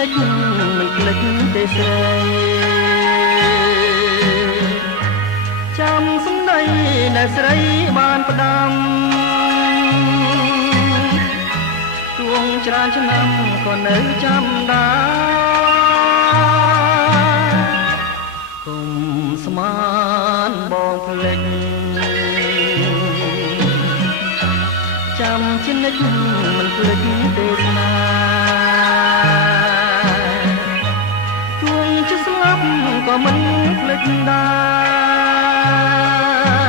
និចមិនភ្លេចទេស្រីចាំសម្ដីដែលស្រីបានផ្ដាំទួងច្រើនឆ្នាំក៏នៅចាំដែរគុំស្មានបងភ្លេចចាំជានិចមិនភ្លេចទេស្នាទួងជាស្លាប់ក៏មិនភ្លេចដែ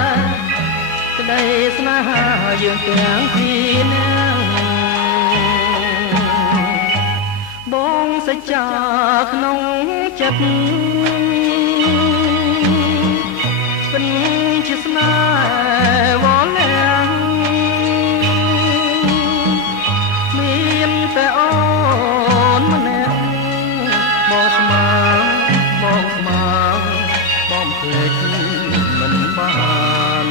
រក្តីស្នេហាយើងទាំងពីរនាក់បងសច្ចាក្នុងចិត្តពិនជាស្នេហ៍វល់លាំងមានតែអូនម្នាក់បងស្មានបងស្មានបងភ្លេចមិនបាន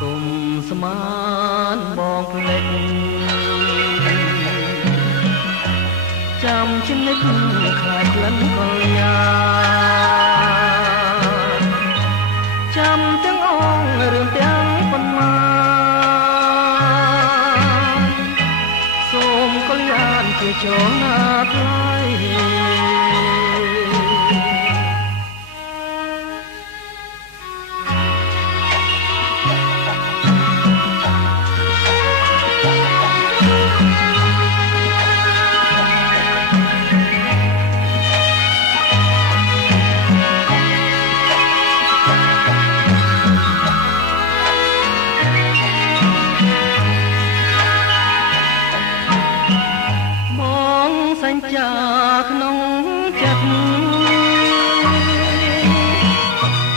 គុំស្មានបងភ្លេចចាំជានិចខ្លាចក្លិនកល្យាចាំទាំងអងរឿងទាំងប៉ុន្មានសូមកល្យានជាចូលណាថ្លៃសញ្ចាក្នុងចិត្ត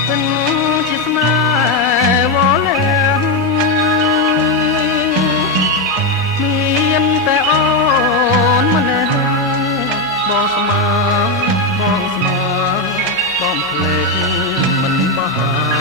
ពិនជាស្នេហ៍វល់លាំងមានតែអូនម្នាក់បងស្មានបងស្មានបងភ្លេចមិនបាន